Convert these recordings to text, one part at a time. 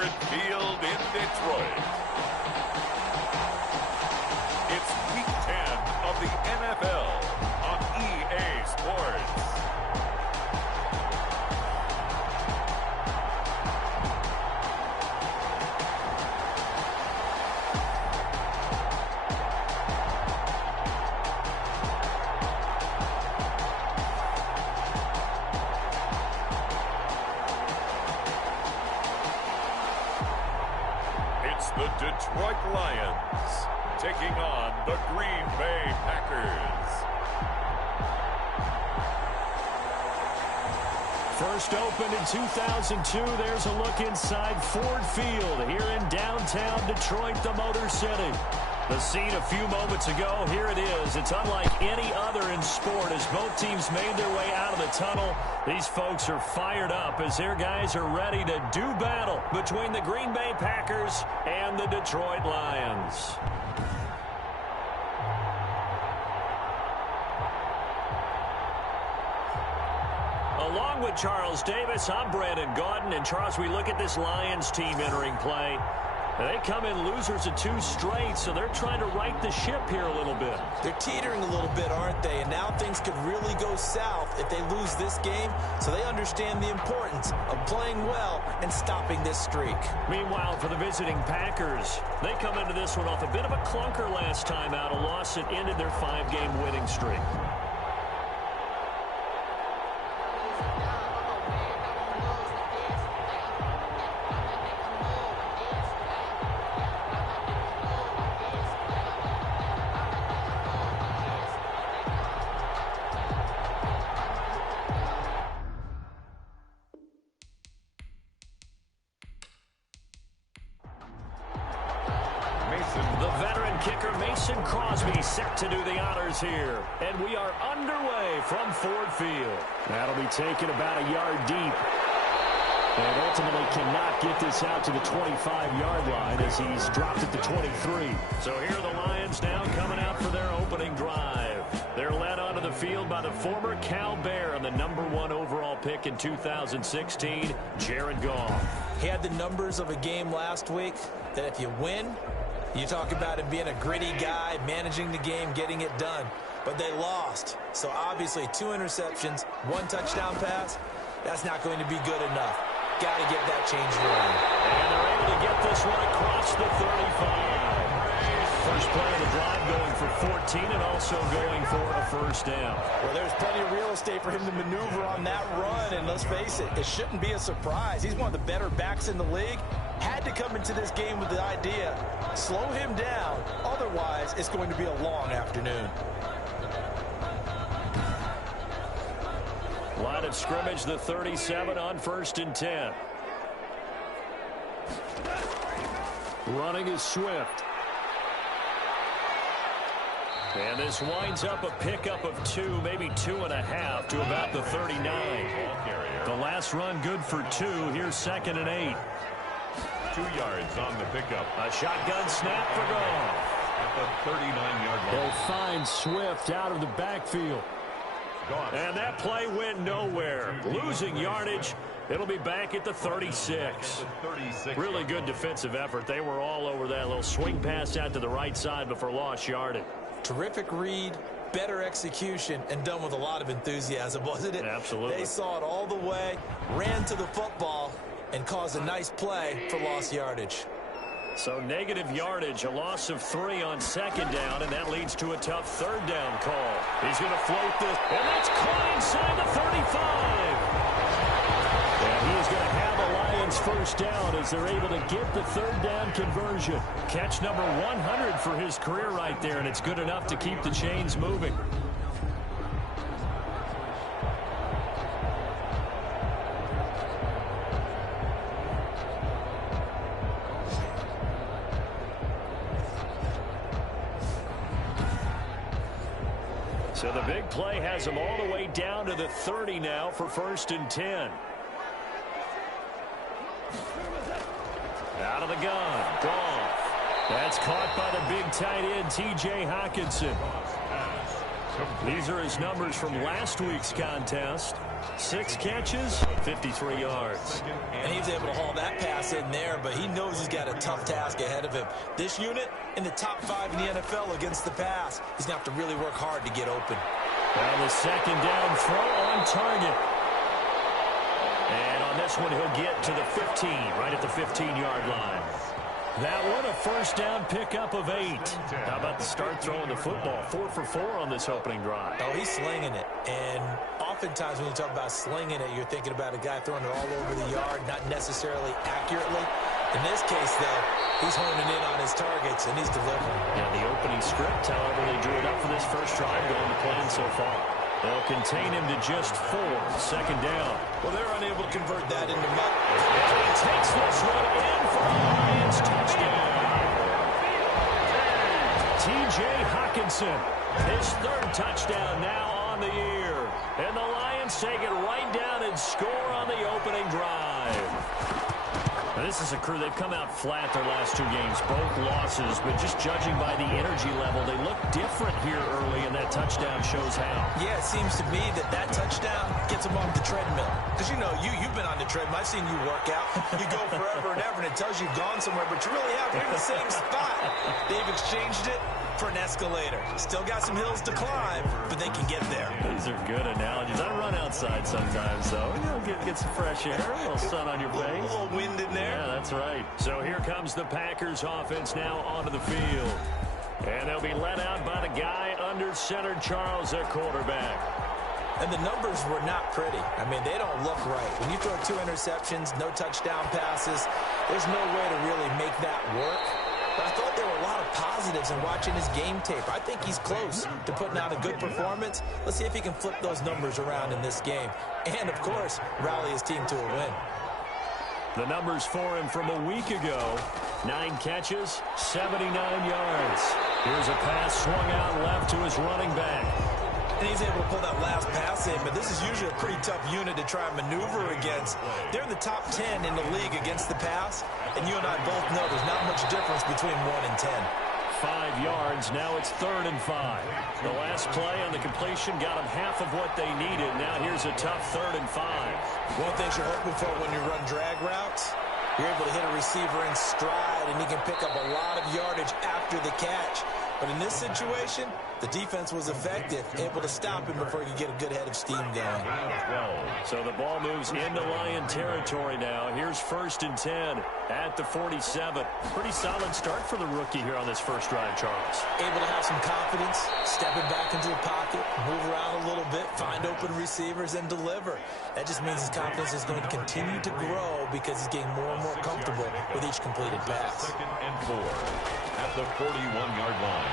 Tarrant Field in Detroit. It's Week 10 of the NFL on EA Sports. The Detroit Lions taking on the Green Bay Packers. First opened in 2002, there's a look inside Ford Field here in downtown Detroit, the Motor City. The scene a few moments ago, here it is. It's unlike any other in sport as both teams made their way out of the tunnel. These folks are fired up as their guys are ready to do battle between the Green Bay Packers and the Detroit Lions. Along with Charles Davis, I'm Brandon Gaudin. And Charles, we look at this Lions team entering play. They come in losers of 2 straight, so they're trying to right the ship here a little bit. They're teetering a little bit, aren't they? And now things could really go south if they lose this game, so they understand the importance of playing well and stopping this streak. Meanwhile, for the visiting Packers, they come into this one off a bit of a clunker last time out, a loss that ended their 5-game winning streak. Set to do the honors here, and we are underway from Ford Field. That'll be taken about a yard deep, and ultimately cannot get this out to the 25-yard line as he's dropped at the 23. So here are the Lions now coming out for their opening drive. They're led onto the field by the former Cal Bear and the #1 overall pick in 2016, Jared Goff. He had the numbers of a game last week that if you win, you talk about him being a gritty guy, managing the game, getting it done. But they lost. So obviously 2 interceptions, 1 touchdown pass, that's not going to be good enough. Got to get that changed around. And they're able to get this one across the 35. First play of the drive going for 14 and also going for a first down. Well, there's plenty of real estate for him to maneuver on that run. And let's face it, it shouldn't be a surprise. He's one of the better backs in the league. Had to come into this game with the idea, slow him down. Otherwise, it's going to be a long afternoon. Line of scrimmage, the 37 on 1st and 10. Running is Swift. And this winds up a pickup of 2, maybe 2.5 to about the 39. The last run good for 2. Here's 2nd and 8. 2 yards on the pickup. A shotgun snap for Goff. At the 39-yard line. They'll find Swift out of the backfield. And that play went nowhere. Losing yardage. It'll be back at the 36. Really good defensive effort. They were all over that little swing pass out to the right side before lost yardage. Terrific read, better execution, and done with a lot of enthusiasm, wasn't it? Absolutely. They saw it all the way, ran to the football, and caused a nice play for lost yardage. So negative yardage, a loss of 3 on 2nd down, and that leads to a tough 3rd down call. He's going to float this, and that's caught inside the 35. And he is going to have a Lions first down as they're able to get the 3rd down conversion. Catch number 100 for his career right there, and it's good enough to keep the chains moving. So the big play has them all the way down to the 30 now for 1st and 10. Out of the gun, Goff. That's caught by the big tight end, T.J. Hockenson. These are his numbers from last week's contest. 6 catches, 53 yards. And he was able to haul that pass in there, but he knows he's got a tough task ahead of him. This unit in the top 5 in the NFL against the pass. He's going to have to really work hard to get open. Now the second down throw on target. And on this one, he'll get to the 15, right at the 15-yard line. That one, a first down pickup of 8. How about the start throwing the football? 4 for 4 on this opening drive. Oh, he's slinging it. And oftentimes when you talk about slinging it, you're thinking about a guy throwing it all over the yard, not necessarily accurately. In this case, though, he's honing in on his targets, and he's delivering. Yeah, the opening script, however, they drew it up for this first drive going to plan so far. They'll contain him to just 4. Second down. Well, they're unable to convert that into much. And he takes this one in for a Lions touchdown. T.J. Hockenson, his 3rd touchdown now on the year. And the Lions take it right down and score on the opening drive. Now, this is a crew, they've come out flat their last 2 games, both losses, but just judging by the energy level, they look different here early, and that touchdown shows how. Yeah, it seems to me that touchdown gets them off the treadmill. Because, you know, you've been on the treadmill. I've seen you work out. You go forever and ever, and it tells you you've gone somewhere, but you really have. You're in the same spot. They've exchanged it for an escalator. Still got some hills to climb, but they can get there. These are good analogies. I run outside sometimes, though. You know, get some fresh air, a little sun on your face. A little wind in there. Yeah, that's right. So here comes the Packers offense now onto the field. And they'll be led out by the guy under center, Charles, their quarterback. And the numbers were not pretty. I mean, they don't look right. When you throw 2 interceptions, no touchdown passes, there's no way to really make that work. But I thought there were a lot of positives in watching his game tape. I think he's close to putting out a good performance. Let's see if he can flip those numbers around in this game. And, of course, rally his team to a win. The numbers for him from a week ago. 9 catches, 79 yards. Here's a pass swung out left to his running back. And he's able to pull that last pass in, but this is usually a pretty tough unit to try and maneuver against. They're in the top 10 in the league against the pass, and you and I both know there's not much difference between 1 and 10. 5 yards, now it's 3rd and 5. The last play on the completion got them half of what they needed. Now here's a tough 3rd and 5. One thing you're hoping for when you run drag routes, you're able to hit a receiver in stride, and he can pick up a lot of yardage after the catch. But in this situation, the defense was effective, able to stop him before he could get a good head of steam going. So the ball moves into Lion territory now. Here's 1st and 10 at the 47. Pretty solid start for the rookie here on this first drive, Charles. Able to have some confidence, stepping back into the pocket, move around a little bit, find open receivers, and deliver. That just means his confidence is going to continue to grow because he's getting more and more comfortable with each completed pass. 2nd and 4 at the 41-yard line.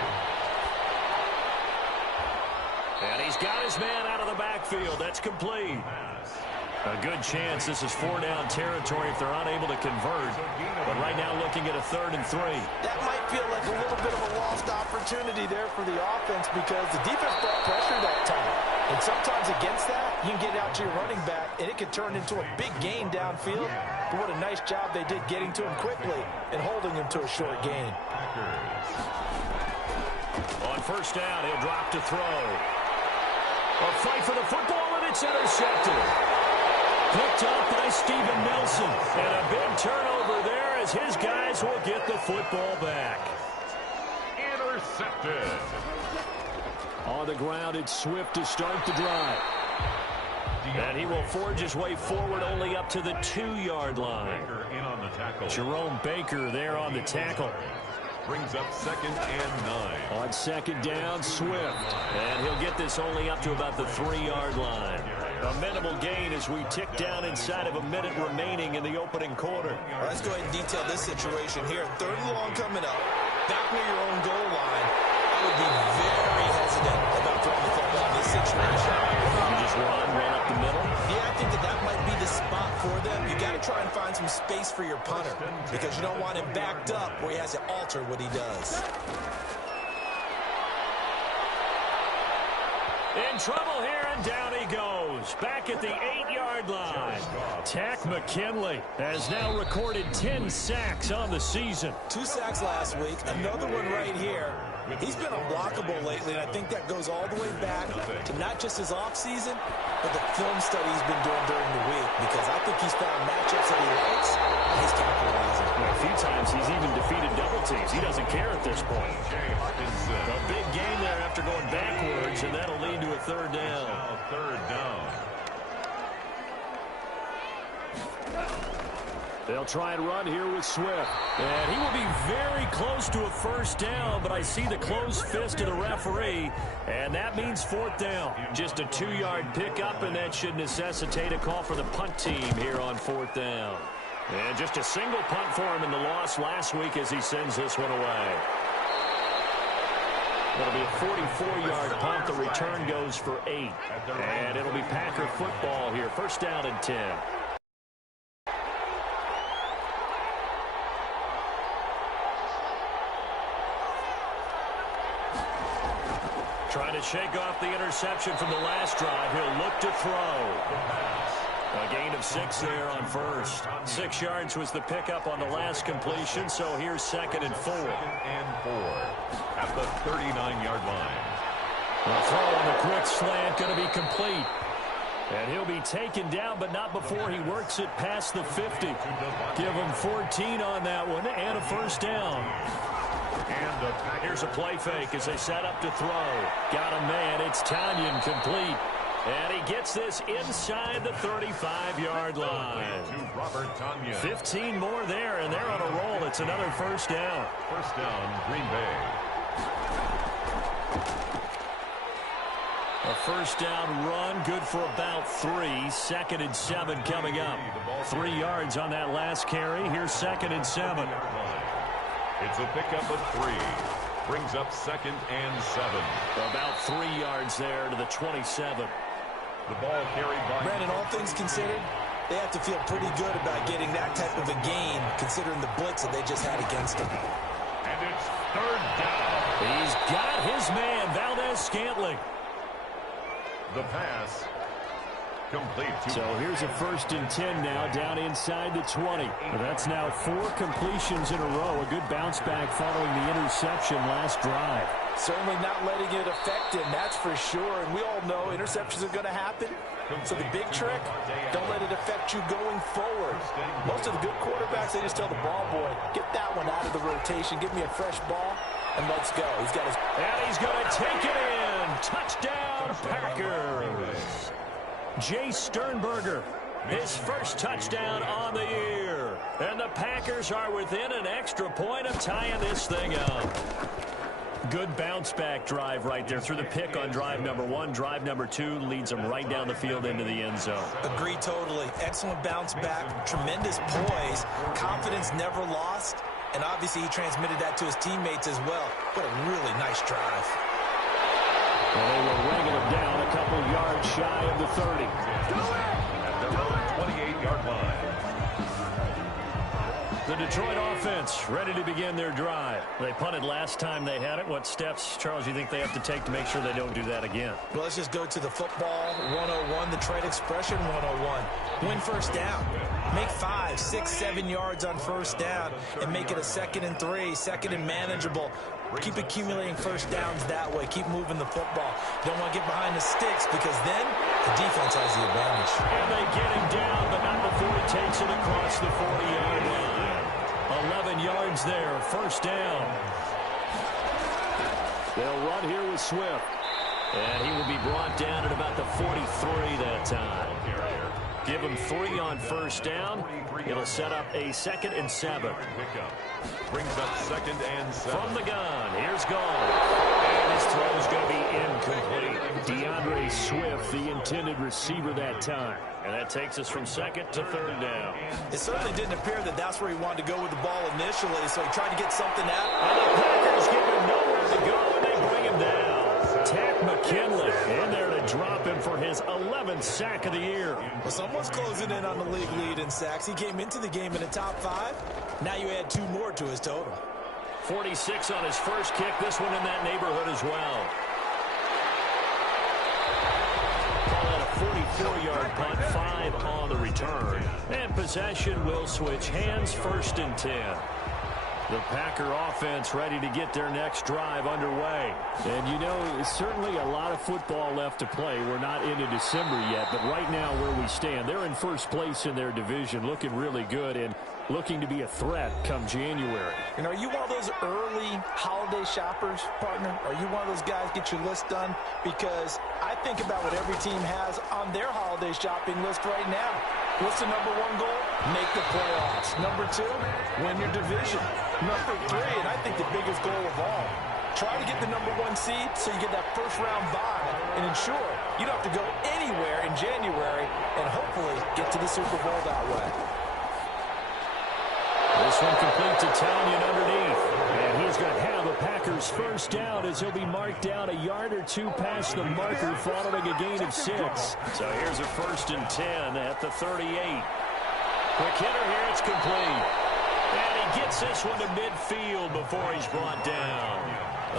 And he's got his man out of the backfield. That's complete. A good chance this is 4-down territory if they're unable to convert. But right now looking at a 3rd and 3. That might feel like a little bit of a lost opportunity there for the offense because the defense brought pressure that time. And sometimes against that, you can get out to your running back, and it can turn into a big gain downfield. But what a nice job they did getting to him quickly and holding him to a short gain. On 1st down, he'll drop to throw. A fight for the football, and it's intercepted. Picked up by Steven Nelson. And a big turnover there as his guys will get the football back. Intercepted. On the ground, it's Swift to start the drive. And he will forge his way forward only up to the 2-yard line. In on the tackle. Jerome Baker there on the tackle. Brings up 2nd and 9. On 2nd down, Swift. And he'll get this only up to about the 3-yard line. A minimal gain as we tick down inside of a minute remaining in the opening quarter. All right, let's go ahead and detail this situation here. 3rd and long coming up. Back near your own goal line. I would be very hesitant about throwing the football in this situation. You just run up the middle? Yeah, I think that might be the spot for them. You got to try and find some space for your punter because you don't want him backed up where he has to alter what he does. In trouble here, and down he goes. Back at the 8-yard line. Tack McKinley has now recorded 10 sacks on the season. 2 sacks last week, another one right here. He's been unblockable lately, and I think that goes all the way back to not just his offseason, but the film study he's been doing during the week, because I think he's found matchups that he likes, and he's capitalizing. A few times he's even defeated double teams. He doesn't care at this point. A big gain there after going backwards, and that'll lead to a third down. Third down. They'll try and run here with Swift. And he will be very close to a first down, but I see the closed fist of the referee, and that means fourth down. Just a 2-yard pickup, and that should necessitate a call for the punt team here on fourth down. And just a single punt for him in the loss last week as he sends this one away. It'll be a 44-yard punt. The return goes for 8. And it'll be Packer football here. First down and 10. Trying to shake off the interception from the last drive. He'll look to throw. A gain of 6 there on first. 6 yards was the pickup on the last completion, so here's second and 4. At the 39-yard line. A throw on the quick slant going to be complete. And he'll be taken down, but not before he works it past the 50. Give him 14 on that one and a first down. And here's a play fake as they set up to throw. Got a man. It's Tanyan complete. And he gets this inside the 35-yard line. 15 more there, and they're on a roll. It's another first down. First down, Green Bay. A first down run, good for about 3. Second and 7 coming up. 3 yards on that last carry. Here's second and 7. It's a pickup of 3. Brings up second and 7. About 3 yards there to the 27. The ball carried by... Brandon, all things considered, they have to feel pretty good about getting that type of a gain, considering the blitz that they just had against them. And it's third down. He's got his man, Valdez-Scantling. The pass complete. So here's a first and 10 now, down inside the 20. That's now 4 completions in a row. A good bounce back following the interception last drive. Certainly not letting it affect him, that's for sure. And we all know interceptions are going to happen. So the big trick, don't let it affect you going forward. Most of the good quarterbacks, they just tell the ball boy, get that one out of the rotation, give me a fresh ball, and let's go. He's got his... And he's going to take it in. Touchdown, Packers. Jay Sternberger, his first touchdown on the year. And the Packers are within an extra point of tying this thing up. Good bounce-back drive right there through the pick on drive number 1. Drive number 2 leads them right down the field into the end zone. Agree totally. Excellent bounce-back, tremendous poise, confidence never lost, and obviously he transmitted that to his teammates as well. What a really nice drive. Well, they were ringing him down a couple yards shy of the 30. At their own 28-yard line. The Detroit offense ready to begin their drive. They punted last time they had it. What steps, Charles, you think they have to take to make sure they don't do that again? Well, let's just go to the football 101, the trade expression 101. Win first down. Make 5, 6, 7 yards on first down and make it a 2nd and 3, 2nd and manageable. Keep accumulating first downs that way. Keep moving the football. You don't want to get behind the sticks because then the defense has the advantage. And they get him down, but not before he takes it across the 40-yard line. 11 yards there, first down. They'll run here with Swift. And he will be brought down at about the 43 that time. Give him 3 on first down. It'll set up a 2nd and 7. Brings up 2nd and 7. From the gun, here's Gone. And his throw is going to be incomplete. DeAndre Swift, the intended receiver that time. And that takes us from 2nd to 3rd down. It certainly didn't appear that that's where he wanted to go with the ball initially, so he tried to get something out. And the Packers give him nowhere to go, and they bring him down. Tack McKinley in there to drop him for his 11th sack of the year. Well, someone's closing in on the league lead in sacks. He came into the game in the top 5. Now you add 2 more to his total. 46 on his first kick. This one in that neighborhood as well. Call it a 44-yard punt, 5 on the return. And possession will switch hands, 1st and 10. The Packer offense ready to get their next drive underway. And, you know, it's certainly a lot of football left to play. We're not into December yet, but right now where we stand, they're in first place in their division, looking really good and looking to be a threat come January. And are you one of those early holiday shoppers, partner? Are you one of those guys get your list done? Because I think about what every team has on their holiday shopping list right now. What's the number one goal? Make the playoffs. Number two, win your division. Number three, and I think the biggest goal of all, try to get the number one seed so you get that first round bye and ensure you don't have to go anywhere in January and hopefully get to the Super Bowl that way. This one complete to Townsend underneath. And he's going to have a Packers first down as he'll be marked down a yard or two past the marker following a gain of 6. So here's a 1st and 10 at the 38. Quick hitter here, it's complete. And he gets this one to midfield before he's brought down.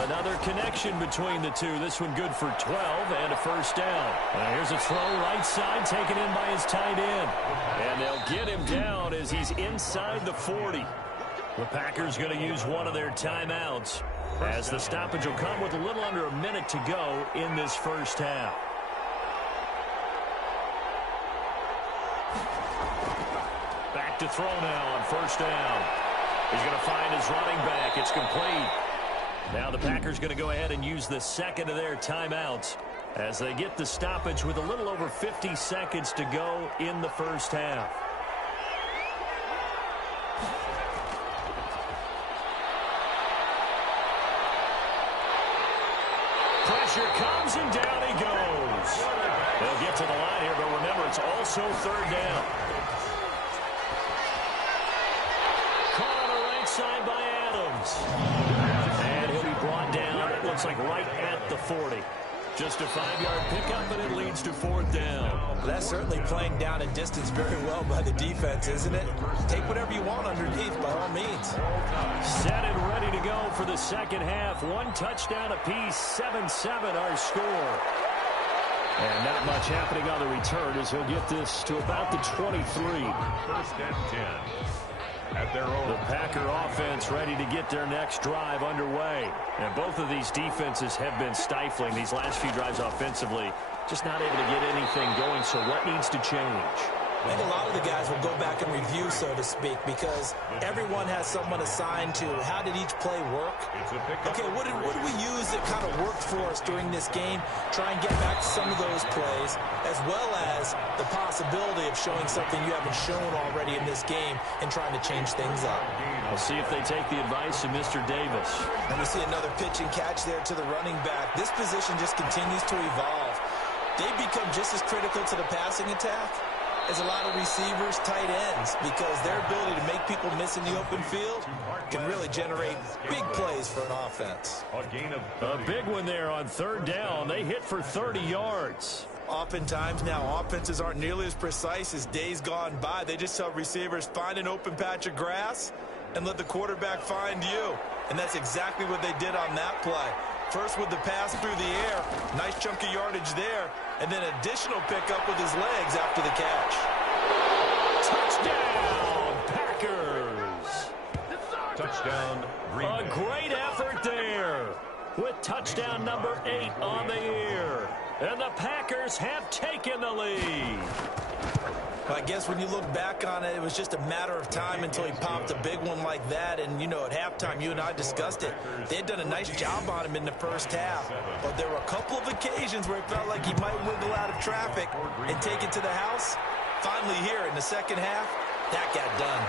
Another connection between the two. This one good for 12 and a first down. Here's a throw right side taken in by his tight end. And they'll get him down as he's inside the 40. The Packers going to use one of their timeouts as the stoppage will come with a little under a minute to go in this first half. Back to throw now on first down. He's going to find his running back. It's complete. Now the Packers going to go ahead and use the second of their timeouts as they get the stoppage with a little over 50 seconds to go in the first half. Pressure comes and down he goes. They'll get to the line here, but remember it's also third down. Caught on the right side by Adams. And he'll be brought down, it looks like right at the 40. Just a 5-yard pickup, and it leads to fourth down. Well, that's certainly playing down a distance very well by the defense, isn't it? Take whatever you want underneath, by all means. Set and ready to go for the second half. One touchdown apiece, 7-7 our score. And not much happening on the return as he'll get this to about the 23. 1st and 10. At their own. The Packer offense ready to get their next drive underway. And both of these defenses have been stifling these last few drives offensively. Just not able to get anything going, so what needs to change? I think a lot of the guys will go back and review, so to speak, because everyone has someone assigned to how did each play work. Okay, what did we use that kind of worked for us during this game? Try and get back to some of those plays, as well as the possibility of showing something you haven't shown already in this game and trying to change things up. We'll see if they take the advice of Mr. Davis. And we see another pitch and catch there to the running back. This position just continues to evolve. They become just as critical to the passing attack as a lot of receivers, tight ends, because their ability to make people miss in the open field can really generate big plays for an offense. A big one there on third down. They hit for 30 yards. Oftentimes now, offenses aren't nearly as precise as days gone by. They just tell receivers, find an open patch of grass and let the quarterback find you. And that's exactly what they did on that play. First with the pass through the air, nice chunk of yardage there, and then additional pickup with his legs after the catch. Touchdown, Packers! Touchdown, Green Bay. A great effort there with touchdown number 8 on the year. And the Packers have taken the lead. I guess when you look back on it, it was just a matter of time until he popped a big one like that. And, you know, at halftime, you and I discussed it. They had done a nice job on him in the first half. But there were a couple of occasions where it felt like he might wiggle out of traffic and take it to the house. Finally here in the second half, that got done.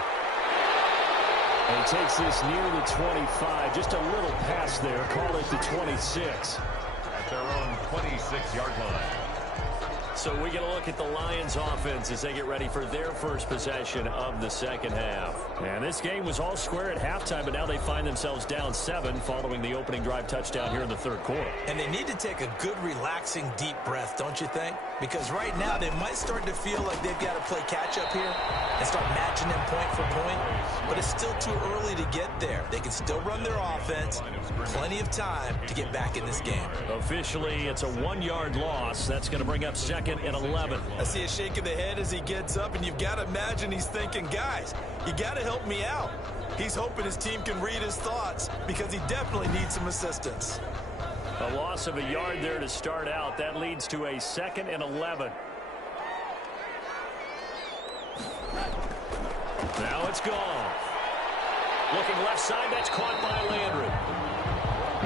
And he takes this near the 25. Just a little pass there. Call it the 26. At their own 26-yard line. So we get a look at the Lions offense as they get ready for their first possession of the second half. And this game was all square at halftime, but now they find themselves down 7 following the opening drive touchdown here in the third quarter. And they need to take a good, relaxing, deep breath, don't you think? Because right now they might start to feel like they've got to play catch-up here and start matching them point for point. But it's still too early to get there. They can still run their offense. Plenty of time to get back in this game. Officially, it's a 1-yard loss. That's going to bring up second and 11. I see a shake of the head as he gets up, and you've got to imagine he's thinking, guys, you got to help me out. He's hoping his team can read his thoughts because he definitely needs some assistance. A loss of a yard there to start out. That leads to a 2nd and 11. Now it's gone. Looking left side, that's caught by Landry.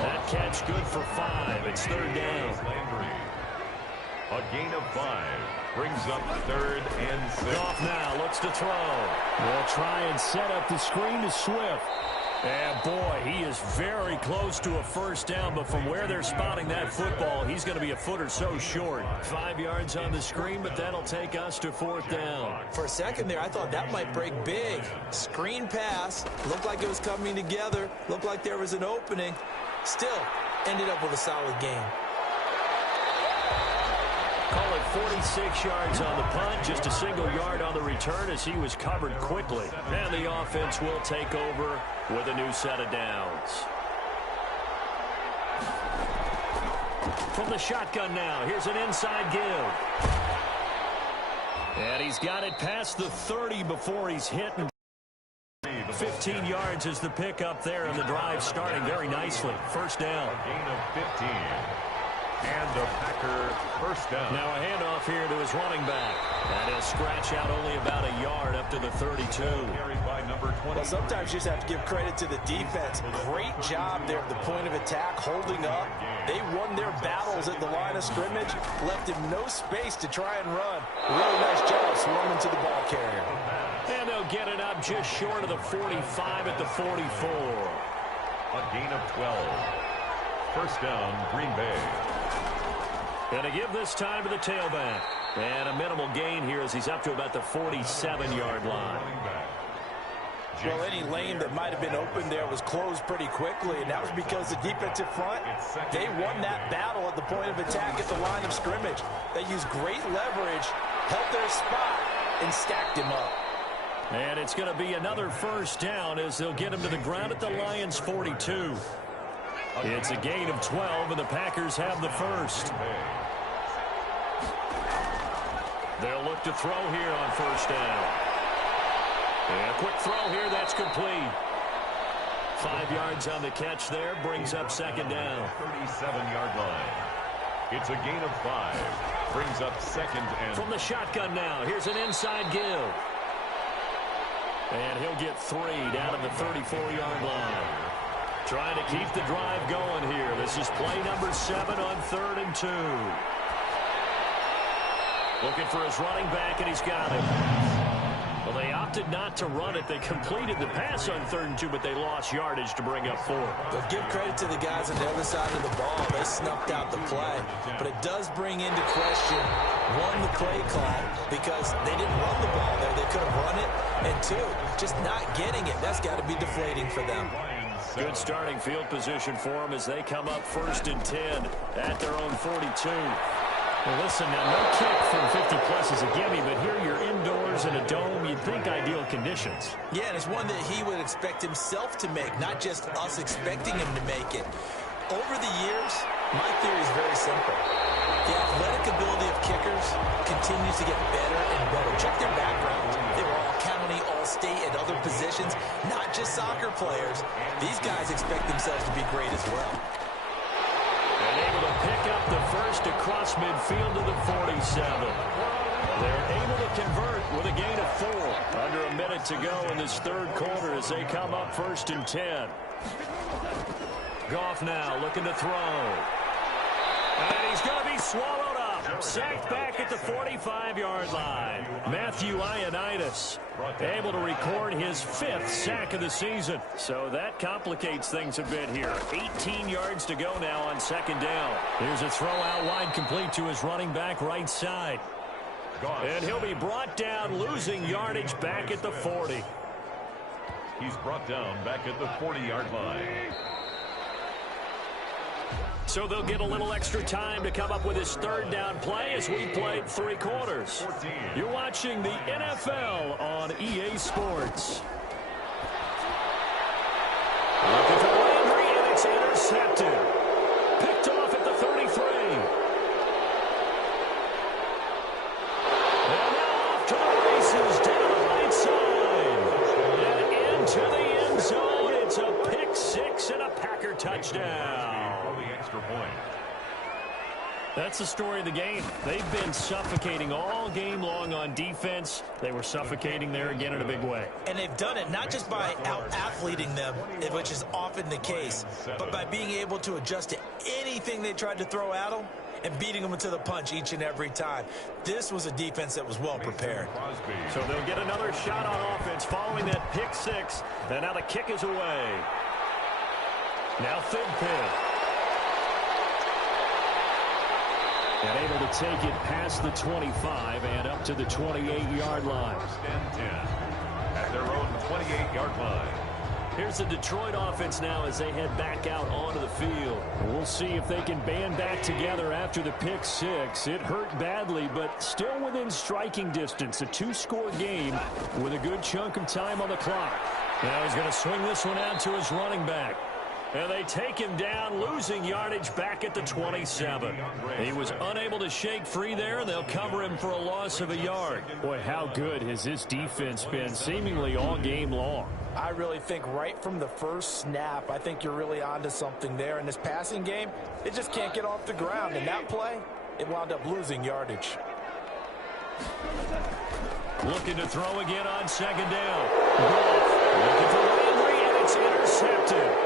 That catch good for 5. It's 3rd down. Landry. A gain of 5 brings up 3rd and 6. Goff now looks to throw. They'll try and set up the screen to Swift. And, boy, he is very close to a 1st down, but from where they're spotting that football, he's going to be a foot or so short. 5 yards on the screen, but that'll take us to 4th down. For a second there, I thought that might break big. Screen pass. Looked like it was coming together. Looked like there was an opening. Still, ended up with a solid game. Call it 46 yards on the punt, just a single yard on the return as he was covered quickly. And the offense will take over with a new set of downs. From the shotgun now, here's an inside give. And he's got it past the 30 before he's hit. 15 yards is the pickup there, and the drive starting very nicely. 1st down. A gain of 15. And the Packer 1st down. Now a handoff here to his running back. And he'll scratch out only about a yard up to the 32. Carried by number 20. Well, sometimes you just have to give credit to the defense. Great job there at the point of attack, holding up. They won their battles at the line of scrimmage, left him no space to try and run. Really nice job swarming to the ball carrier. And they'll get it up just short of the 45 at the 44. A gain of 12. 1st down, Green Bay. And to give this time to the tailback. And a minimal gain here as he's up to about the 47-yard line. Well, any lane that might have been open there was closed pretty quickly, and that was because the defensive front, they won that battle at the point of attack at the line of scrimmage. They used great leverage, held their spot, and stacked him up. And it's going to be another 1st down as they'll get him to the ground at the Lions' 42. It's a gain of 12, and the Packers have the 1st. They'll look to throw here on 1st down. And a quick throw here, that's complete. 5 yards on the catch there, brings up 2nd down. 37-yard line. It's a gain of 5. Brings up 2nd and... From the shotgun now, here's an inside give. And he'll get 3 down at the 34-yard line. Trying to keep the drive going here. This is play number 7 on 3rd and 2. Looking for his running back, and he's got it. Well, they opted not to run it. They completed the pass on 3rd and 2, but they lost yardage to bring up 4. But give credit to the guys on the other side of the ball. They snuffed out the play. But it does bring into question, 1, the play call, because they didn't run the ball there. They could have run it. And 2, just not getting it. That's got to be deflating for them. Good starting field position for them as they come up 1st and 10 at their own 42. Well, listen, now, no kick from 50-plus is a gimme, but here you're indoors in a dome. You'd think ideal conditions. Yeah, and it's one that he would expect himself to make, not just us expecting him to make it. Over the years, my theory is very simple. The athletic ability of kickers continues to get better and better. Check their background. They were all county, all state, and other positions, not just soccer players. These guys expect themselves to be great as well. And able to pick up the 1st across midfield to the 47. They're able to convert with a gain of 4. Under a minute to go in this 3rd quarter as they come up 1st and 10. Goff now looking to throw. And he's going to be swallowed up. Sacked back at the 45-yard line. Matthew Ioannidis able to record his 5th sack of the season. So that complicates things a bit here. 18 yards to go now on 2nd down. Here's a throw out wide complete to his running back right side. And he'll be brought down, losing yardage back at the 40. He's brought down back at the 40-yard line. So they'll get a little extra time to come up with his 3rd down play as we played 3 quarters. You're watching the NFL on EA Sports. Looking for Landry, and it's intercepted. Picked off at the 33. And now off to the races down the right side. And into the end zone. That's the story of the game. They've been suffocating all game long on defense. They were suffocating there again in a big way. And they've done it not just by out-athleting them, which is often the case, but by being able to adjust to anything they tried to throw at them and beating them to the punch each and every time. This was a defense that was well prepared. So they'll get another shot on offense following that pick six. And now the kick is away. Now Thigpen. And able to take it past the 25 and up to the 28-yard line. And 10 at their own 28-yard line. Here's the Detroit offense now as they head back out onto the field. We'll see if they can band back together after the pick six. It hurt badly, but still within striking distance. A two-score game with a good chunk of time on the clock. Now he's going to swing this one out to his running back. And they take him down, losing yardage back at the 27. He was unable to shake free there, and they'll cover him for a loss of a yard. Boy, how good has this defense been seemingly all game long? I really think right from the first snap, I think you're really onto something there. In this passing game, it just can't get off the ground. And that play, it wound up losing yardage. Looking to throw again on second down. Looking for Landry, and it's intercepted.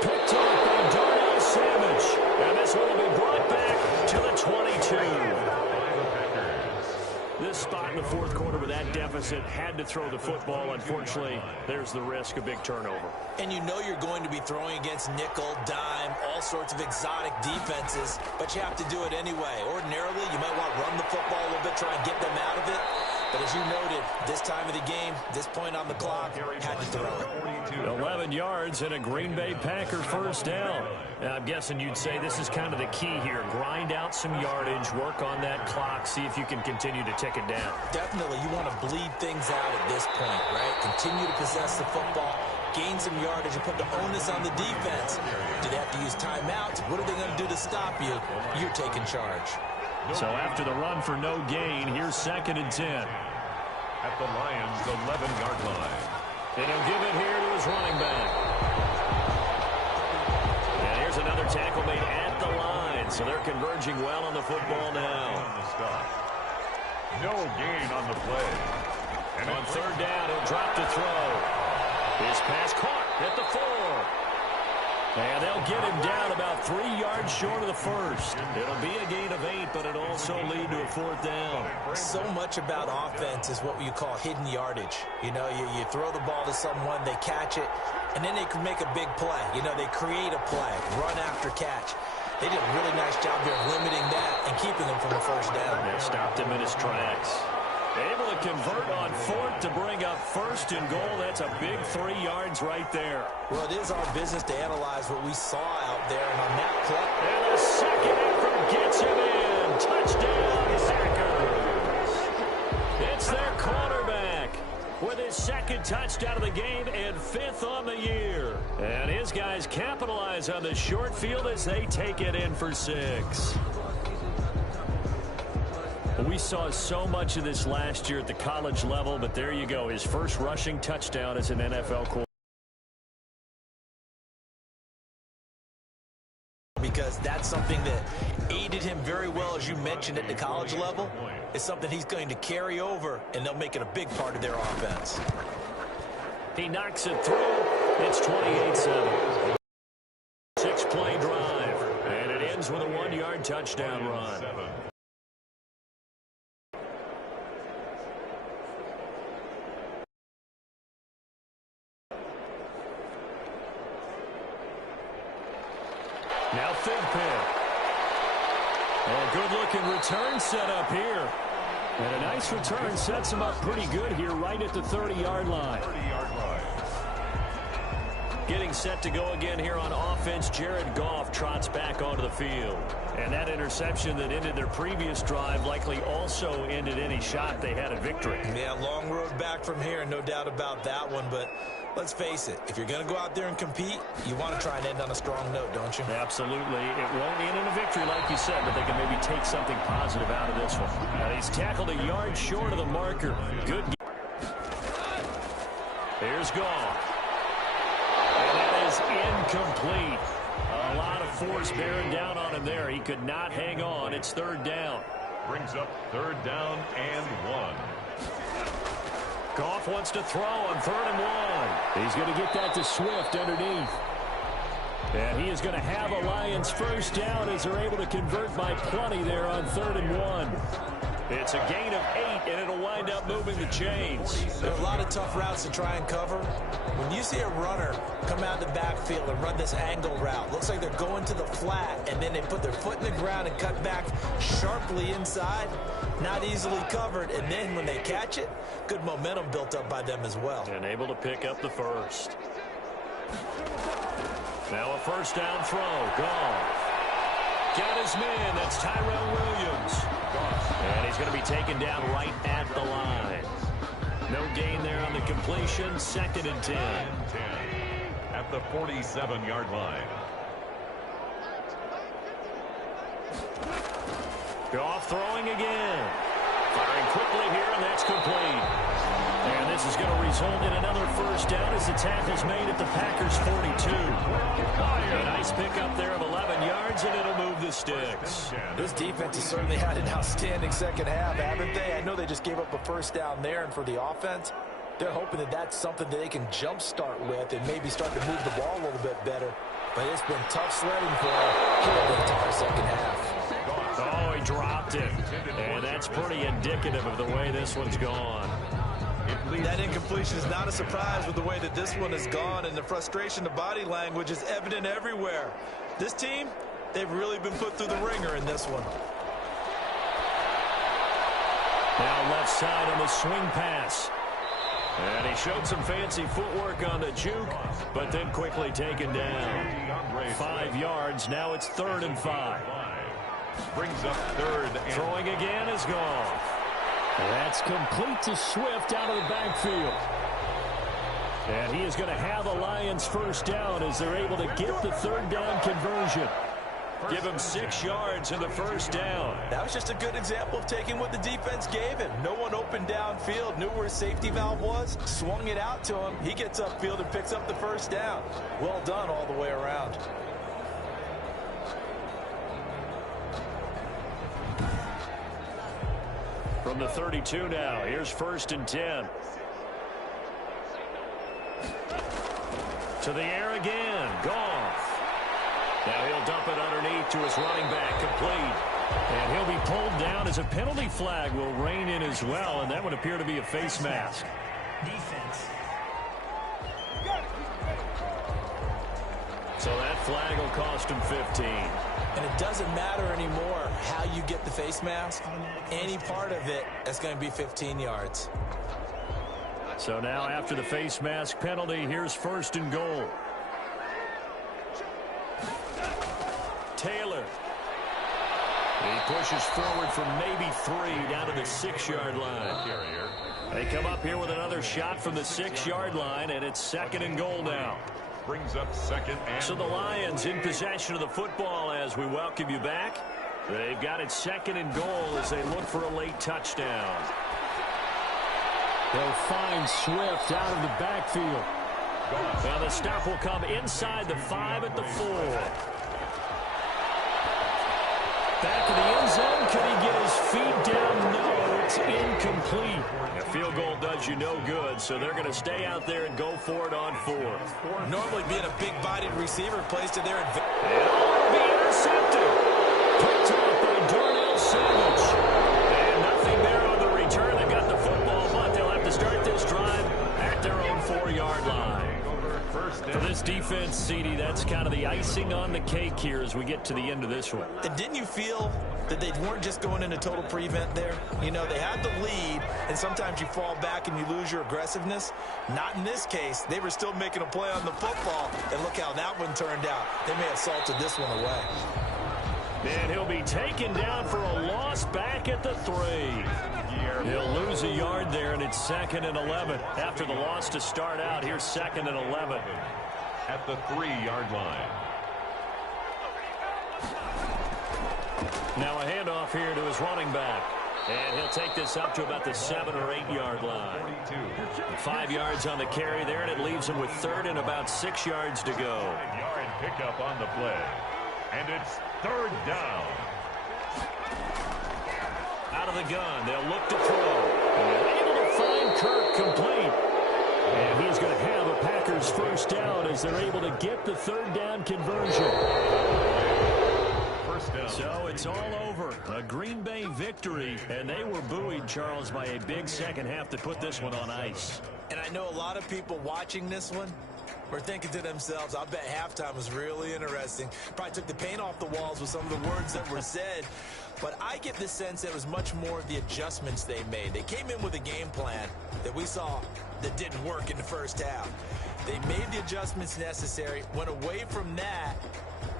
Picked up by Darnell Savage. And this one will be brought back to the 22. This spot in the fourth quarter with that deficit had to throw the football. Unfortunately, there's the risk of big turnover. And you know you're going to be throwing against nickel, dime, all sorts of exotic defenses, but you have to do it anyway. Ordinarily, you might want to run the football a little bit, try and get them out of it. But as you noted, this time of the game, this point on the clock, had to throw it. 11 yards and a Green Bay Packer first down. Now, I'm guessing you'd say this is kind of the key here. Grind out some yardage, work on that clock, see if you can continue to tick it down. Definitely, you want to bleed things out at this point, right? Continue to possess the football, gain some yardage, and put the onus on the defense. Do they have to use timeouts? What are they going to do to stop you? You're taking charge. So after the run for no gain, here's 2nd and 10. At the Lions' 11-yard line. And he'll give it here to his running back. And here's another tackle made at the line. So they're converging well on the football now. No gain on the play. And on third down, he'll drop to throw. His pass caught at the 4. And they'll get him down about 3 yards short of the first. It'll be a gain of 8, but it'll also lead to a 4th down. So much about offense is what you call hidden yardage. You know, you throw the ball to someone, they catch it, and then they can make a big play. You know, they create a play, run after catch. They did a really nice job there of limiting that and keeping him from a first down. That stopped him in his tracks. Able to convert on 4th to bring up 1st and goal. That's a big 3 yards right there. Well, it is our business to analyze what we saw out there. And on that play. And the second effort gets him in. Touchdown, Packers. It's their quarterback with his 2nd touchdown of the game and 5th on the year. And his guys capitalize on the short field as they take it in for 6. We saw so much of this last year at the college level, but there you go. His first rushing touchdown as an NFL quarterback. Because that's something that aided him very well, as you mentioned, at the college level. It's something he's going to carry over, and they'll make it a big part of their offense. He knocks it through. It's 28-7. 6-play drive, and it ends with a 1-yard touchdown run. Now Thigpen. A good-looking return set up here. And a nice return sets him up pretty good here right at the 30-yard line. Getting set to go again here on offense, Jared Goff trots back onto the field. And that interception that ended their previous drive likely also ended any shot they had at victory. Yeah, long road back from here, no doubt about that one. But let's face it, if you're going to go out there and compete, you want to try and end on a strong note, don't you? Absolutely. It won't end in a victory like you said, but they can maybe take something positive out of this one. And he's tackled a yard short of the marker. Good. Here's Goff. And that is incomplete. A lot of force bearing down on him there. He could not hang on. It's third down. Brings up third down and 1. Goff wants to throw on 3rd and 1. He's going to get that to Swift underneath. And he is going to have a Lions first down as they're able to convert by plenty there on 3rd and 1. It's a gain of 8, and it'll wind up moving the chains. There are a lot of tough routes to try and cover. When you see a runner come out of the backfield and run this angle route, looks like they're going to the flat, and then they put their foot in the ground and cut back sharply inside. Not easily covered, and then when they catch it, good momentum built up by them as well. And able to pick up the first. Now a first down throw. Goff. Got his man. That's Tyrell Williams. And he's going to be taken down right at the line. No gain there on the completion. 2nd and 10. At the 47-yard line. Goff throwing again. Firing quickly here, and that's complete. And this is going to result in another first down as the tackle's made at the Packers' 42. A nice pickup there of 11 yards, and it'll move the sticks. This defense has certainly had an outstanding second half, haven't they? I know they just gave up a first down there, and for the offense, they're hoping that that's something that they can jumpstart with and maybe start to move the ball a little bit better. But it's been tough sledding for them here the entire second half. Oh, he dropped it. And that's pretty indicative of the way this one's gone. That incompletion is not a surprise with the way that this one has gone, and the frustration, the body language is evident everywhere. This team, they've really been put through the ringer in this one. Now left side on the swing pass. And he showed some fancy footwork on the juke, but then quickly taken down. 5 yards. Now it's 3rd and 5. Brings up 3rd. And throwing again is gone. That's complete to Swift out of the backfield. And he is going to have a Lions first down as they're able to get the 3rd down conversion. Give him 6 yards in the first down. That was just a good example of taking what the defense gave him. No one open downfield, knew where his safety valve was, swung it out to him. He gets upfield and picks up the first down. Well done all the way around. From the 32 now, here's 1st and 10. To the air again, Goff. Now he'll dump it underneath to his running back, complete. And he'll be pulled down as a penalty flag will rein in as well, and that would appear to be a face mask. Defense. So that flag will cost him 15. And it doesn't matter anymore how you get the face mask. Any part of it, that's going to be 15 yards. So now after the face mask penalty, here's 1st and goal. Taylor. He pushes forward from maybe 3 down to the 6-yard line. They come up here with another shot from the 6-yard line, and it's 2nd and goal now. Brings up 2nd and so the Lions in possession of the football as we welcome you back. They've got it 2nd and goal as they look for a late touchdown. They'll find Swift out of the backfield. Now the stop will come inside the 5 at the 4. Back to the end zone. Can he get his feet down? No, it's incomplete. A field goal does you no good, so they're going to stay out there and go for it on 4th. Normally being a big-bodied receiver plays to their advantage. It'll be intercepted. Picked off by Darnell Savage. And nothing there on the return. They've got the football, but they'll have to start this drive at their own 4-yard line. For this defense, CD, that's kind of the icing on the cake here as we get to the end of this one. And didn't you feel that they weren't just going into total prevent there? You know, they had the lead, and sometimes you fall back and you lose your aggressiveness. Not in this case. They were still making a play on the football, and look how that one turned out. They may have salted this one away. And he'll be taken down for a loss back at the 3. He'll lose a yard there, and it's 2nd and 11. After the loss to start out, here's 2nd and 11. At the 3-yard line. Now a handoff here to his running back. And he'll take this up to about the 7 or 8 yard line. 5 yards on the carry there, and it leaves him with third and about 6 yards to go. 5-yard pickup on the play. And it's third down. Out of the gun, they'll look to throw. And able to find Kirk complete. And he's going to have a Packers first down as they're able to get the third down conversion. So it's all over. A Green Bay victory, and they were buoyed, Charles, by a big second half to put this one on ice. And I know a lot of people watching this one were thinking to themselves, I bet halftime was really interesting. Probably took the paint off the walls with some of the words that were said. But I get the sense that it was much more of the adjustments they made. They came in with a game plan that we saw that didn't work in the first half. They made the adjustments necessary, went away from that,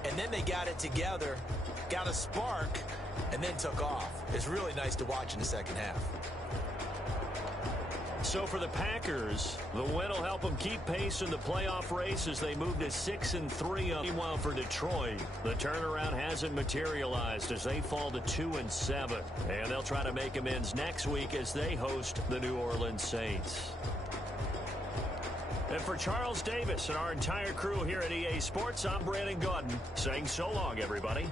and then they got it together, got a spark, and then took off. It's really nice to watch in the second half. So for the Packers, the win will help them keep pace in the playoff race as they move to 6-3. Meanwhile, for Detroit, the turnaround hasn't materialized as they fall to 2-7. And they'll try to make amends next week as they host the New Orleans Saints. And for Charles Davis and our entire crew here at EA Sports, I'm Brandon Gaudin saying so long, everybody.